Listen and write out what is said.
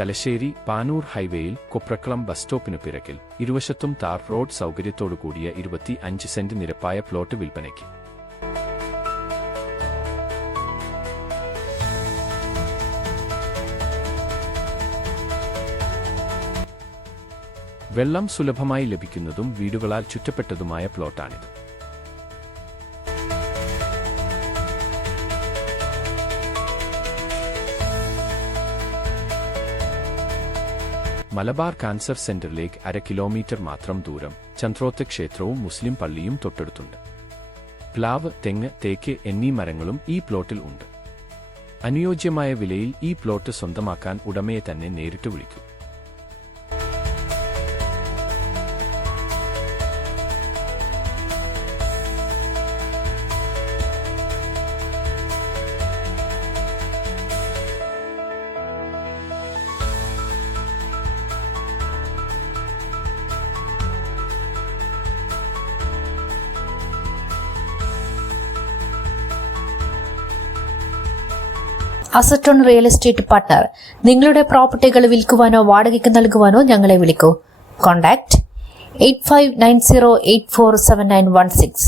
തലശ്ശേരി പാനൂർ ഹൈവേയിൽ കൊപ്രക്കളം ബസ് സ്റ്റോപ്പിനു പിറകിൽ ഇരുവശത്തും താർ റോഡ് സൗകര്യത്തോടുകൂടിയ 25 സെന്റ് നിരപ്പായ പ്ലോട്ട് വിൽപ്പനയ്ക്ക്. വെള്ളം സുലഭമായി ലഭിക്കുന്നതും വീടുകളാൽ ചുറ്റപ്പെട്ടതുമായ പ്ലോട്ടാണിത്. മലബാർ കാൻസർ സെന്ററിലേക്ക് 1/2 കിലോമീറ്റർ മാത്രം ദൂരം ചന്ത്രോത്ത് ക്ഷേത്രവും മുസ്ലിം പള്ളിയും തൊട്ടടുത്തുണ്ട്. പ്ലാവ്, തെങ്ങ്, തേക്ക് എന്നീ മരങ്ങളും ഈ പ്ലോട്ടിൽ ഉണ്ട്. അനുയോജ്യമായ വിലയിൽ ഈ പ്ലോട്ട് സ്വന്തമാക്കാൻ ഉടമയെ തന്നെ നേരിട്ട് വിളിക്കൂ. Asset on real estate partner. നിങ്ങളുടെ പ്രോപ്പർട്ടികൾ വിൽക്കുവാനോ വാടകയ്ക്ക് നൽകുവാനോ ഞങ്ങളെ വിളിക്കൂ. കോൺടാക്ട് 8590847916.